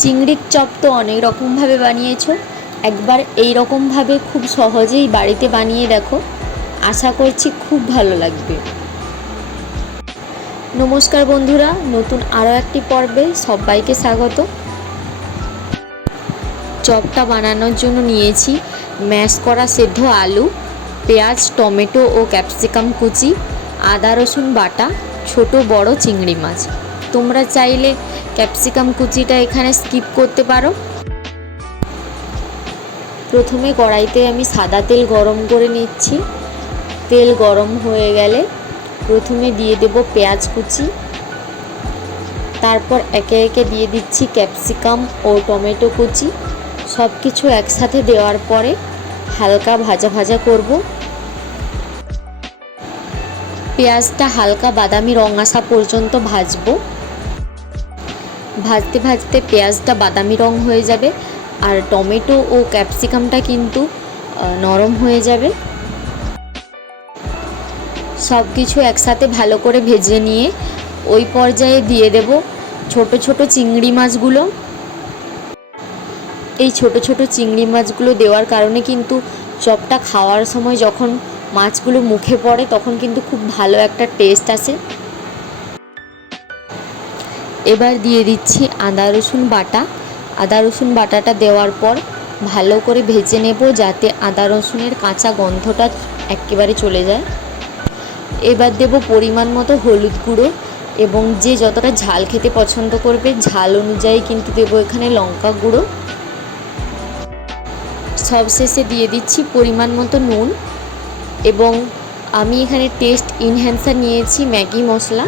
চিংড়ির চপ তো অনেক রকমভাবে বানিয়েছো, একবার এই রকমভাবে খুব সহজেই বাড়িতে বানিয়ে দেখো, আশা করছি খুব ভালো লাগবে। নমস্কার বন্ধুরা, নতুন আরও একটি পর্বে সবাইকে স্বাগত। চপটা বানানোর জন্য নিয়েছি ম্যাশ করা সেদ্ধ আলু, পেঁয়াজ, টমেটো ও ক্যাপসিকাম কুচি, আদা রসুন বাটা, ছোট বড় চিংড়ি মাছ। তোমরা চাইলে ক্যাপসিকাম কুচিটা এখানে স্কিপ করতে পারো। প্রথমে কড়াইতে আমি সাদা তেল গরম করে নিচ্ছি। তেল গরম হয়ে গেলে প্রথমে দিয়ে দেব পেঁয়াজ কুচি, তারপর একে একে দিয়ে দিচ্ছি ক্যাপসিকাম ও টমেটো কুচি। সব কিছু একসাথে দেওয়ার পরে হালকা ভাজা ভাজা করব। পেঁয়াজটা হালকা বাদামি রং আসা পর্যন্ত ভাজবো। ভাজতে ভাজতে পেঁয়াজটা বাদামি রং হয়ে যাবে আর টমেটো ও ক্যাপসিকামটা কিন্তু নরম হয়ে যাবে। সব কিছু একসাথে ভালো করে ভেজে নিয়ে ওই পর্যায়ে দিয়ে দেব ছোট ছোট চিংড়ি মাছগুলো। এই ছোট ছোট চিংড়ি মাছগুলো দেওয়ার কারণে কিন্তু চপটা খাওয়ার সময় যখন মাছগুলো মুখে পড়ে তখন কিন্তু খুব ভালো একটা টেস্ট আসে। এবার দিয়ে দিচ্ছি আদা রসুন বাটা। আদা রসুন বাটাটা দেওয়ার পর ভালো করে ভেজে নেব যাতে আদা রসুনের কাঁচা গন্ধটা একেবারে চলে যায়। এবার দেব পরিমাণ মতো হলুদ গুঁড়ো এবং যে যতটা ঝাল খেতে পছন্দ করবে ঝাল অনুযায়ী কিন্তু দেবো এখানে লঙ্কা গুঁড়ো। সবশেষে দিয়ে দিচ্ছি পরিমাণ মতো নুন এবং আমি এখানে টেস্ট ইনহ্যান্সার নিয়েছি ম্যাগি মশলা।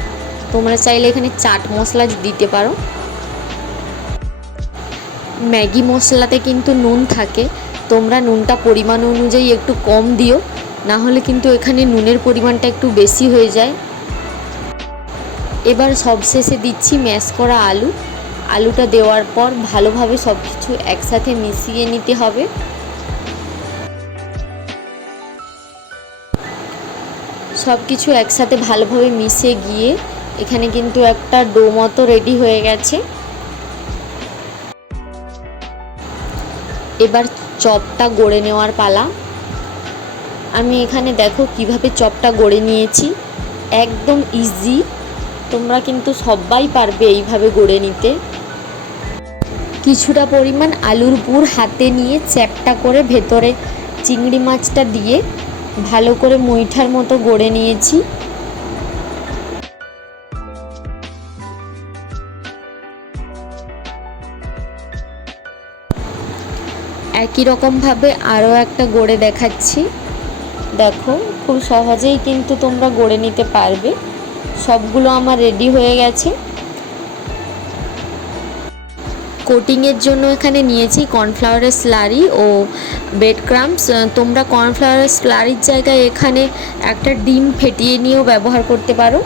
তোমরা চাইলে এখানে চাট মশলা দিতে পারো। ম্যাগি মশলাতে কিন্তু নুন থাকে, তোমরা নুনটা পরিমাণ অনুযায়ী একটু কম দিও, না হলে কিন্তু এখানে নুনের পরিমাণটা একটু বেশি হয়ে যায়। এবার সবশেষে দিচ্ছি ম্যাশ করা আলু। আলুটা দেওয়ার পর ভালোভাবে সব কিছু একসাথে মিশিয়ে নিতে হবে। সব কিছু একসাথে ভালোভাবে মিশে গিয়ে এখানে কিন্তু একটা ডো মতো রেডি হয়ে গেছে। এবার চপটা গড়ে নেওয়ার পালা। আমি এখানে দেখো কিভাবে চপটা গড়ে নিয়েছি, একদম ইজি। তোমরা কিন্তু সবাই পারবে এইভাবে গড়ে নিতে। কিছুটা পরিমাণ আলুর পুর হাতে নিয়ে চ্যাপটা করে ভেতরে চিংড়ি মাছটা দিয়ে ভালো করে মুইঠার মতো গড়ে নিয়েছি। একই রকমভাবে আরও একটা গড়ে দেখাচ্ছি। দেখো খুব সহজেই কিন্তু তোমরা গড়ে নিতে পারবে। সবগুলো আমার রেডি হয়ে গেছে। কোটিংয়ের জন্য এখানে নিয়েছি কর্নফ্লাওয়ারের স্লারি ও ব্রেড ক্রাম্বস। তোমরা কর্নফ্লাওয়ারের স্লারির জায়গায় এখানে একটা ডিম ফেটিয়ে নিয়েও ব্যবহার করতে পারো।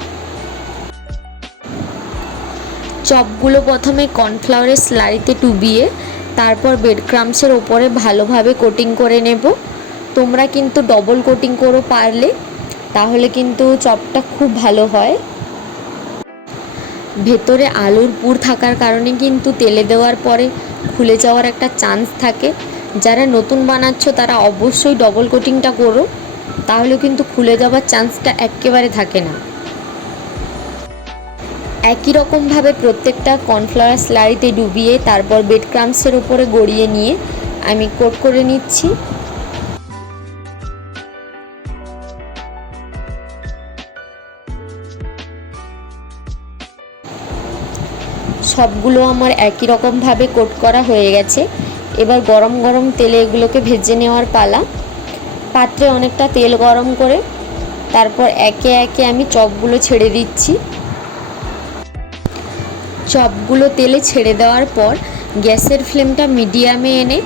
চপগুলো প্রথমে কর্নফ্লাওয়ারের স্লারিতে ডুবিয়ে তারপর ব্রেড ক্রাম্বসের ওপরে ভালোভাবে কোটিং করে নেব। তোমরা কিন্তু ডবল কোটিং করো পারলে, তাহলে কিন্তু চপটা খুব ভালো হয়। ভেতরে আলুর পুর থাকার কারণে কিন্তু তেলে দেওয়ার পরে খুলে যাওয়ার একটা চান্স থাকে। যারা নতুন বানাচ্ছ তারা অবশ্যই ডবল কোটিংটা করো, তাহলে কিন্তু খুলে যাওয়ার চান্সটা একেবারে থাকে না। একই রকমভাবে প্রত্যেকটা কর্নফ্লাওয়ার স্লারিতে ডুবিয়ে তারপর ব্রেড ক্রাম্বসের উপরে গড়িয়ে নিয়ে আমি কোট করে নিচ্ছি। সবগুলো আমার একই রকমভাবে কোট করা হয়ে গেছে। এবার গরম গরম তেলে এগুলোকে ভেজে নেওয়ার পালা। পাত্রে অনেকটা তেল গরম করে তারপর একে একে আমি চপগুলো ছেড়ে দিচ্ছি। চপগুলো তেলে ছেড়ে দেওয়ার পর গ্যাসের ফ্লেমটা মিডিয়ামে এনে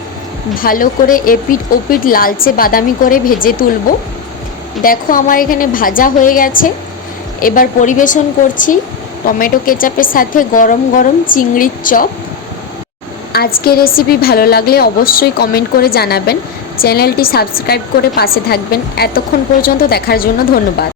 ভালো করে এপিট ওপিট লালচে বাদামি করে ভেজে তুলব। দেখো আমার এখানে ভাজা হয়ে গেছে। এবার পরিবেশন করছি টমেটো কেচাপের সাথে গরম গরম চিংড়ির চপ। আজকের রেসিপি ভালো লাগলে অবশ্যই কমেন্ট করে জানাবেন। চ্যানেলটি সাবস্ক্রাইব করে পাশে থাকবেন। এতক্ষণ পর্যন্ত দেখার জন্য ধন্যবাদ।